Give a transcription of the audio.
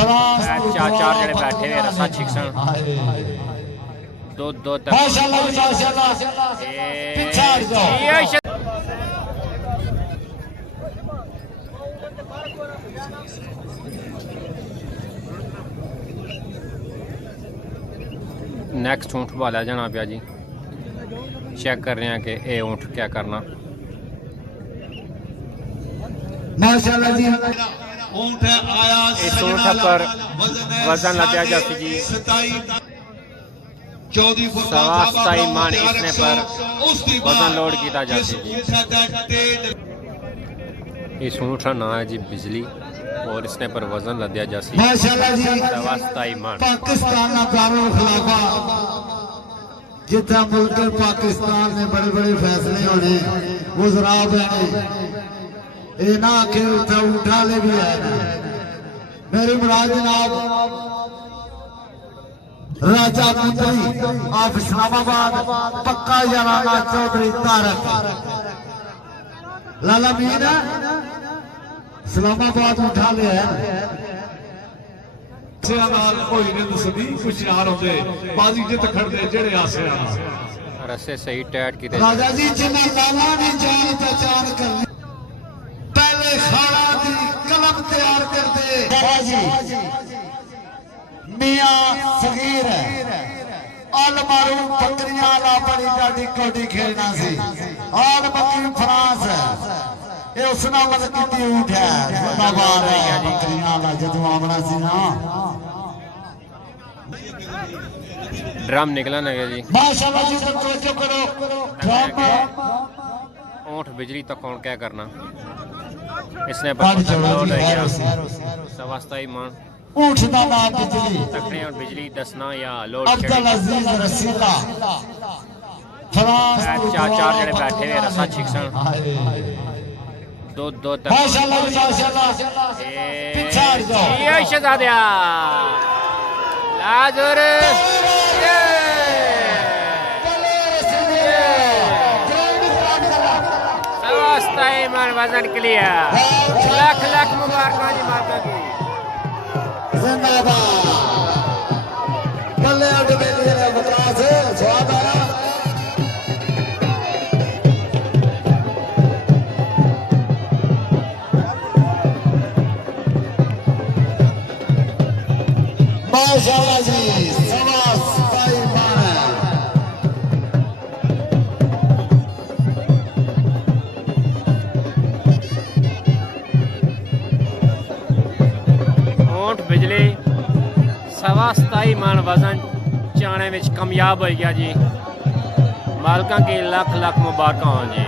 चार चार जने बैठे हुए रसा छिकसन दो दो तक नेक्स्ट ऊँट वाला जाना पिया जी। चेक कर रहे हैं कि ये ऊँट क्या करना। माशाल्लाह जी ऊँट आया इस ऊँट पर वजन लगा जाती जी 27 मन इसने पर वजन लोड किया जाती जी। इस ऊँट का नाम है जी बिजली और इसने पर वजन लद्या जासी माशाल्लाह जी 27 मन। पाकिस्तान का दारुल खिलाफा जितना मुल्क पाकिस्तान में बड़े बड़े फैसले होने वो जराब है ये ना के उठा ले भी है मेरी मुराद जनाब राजा मंत्री ऑफ इस्लामाबाद पक्का जनाना चौधरी तारक लाला मीर इस्लामाबाद उठा ले है कोई नहीं दसदी कुछ यार होते बाजी जित खड़दे जेड़े आसे रस्से सही टाइट की राजा जी जिन्हें लाला ने जान पहचान कर ली पहले खाना दी कलम तैयार कर दे जी मियां फकीर है आल मारू बकरियां ला बड़ी डाडी कोडी खेलना सी आल बकरी फ्रांस है ये उसना मत की ऊँट है बाबार है बकरियां ला जदों आमना सी ना ड्रम निकला ना जी माशाल्लाह जी सब तवज्जो करो ड्रम ऊँट बिजली तक कौन क्या करना इसने पर लोड है 27 मन। ऊँट दा नाम बिजली तकने और बिजली दसना या लोड अब्दुल अजीज रसीला फ्रांस चार चार जने बैठे हुए रसा छिकसन दो दो तक माशाल्लाह माशाल्लाह पीछे हट जाओ ये शहजादिया लाजुर मन वजन क्लियर लाख लाख मुबारक जी माता की जिंदाबाद बल्ले अड्डे में लिए बकरास स्वाद आया माशाल्लाह जी सवास भाई माना बिजली 27 मन वजन चाने में कामयाब हो गया जी। मालका की लख लख मुबारक हो जी।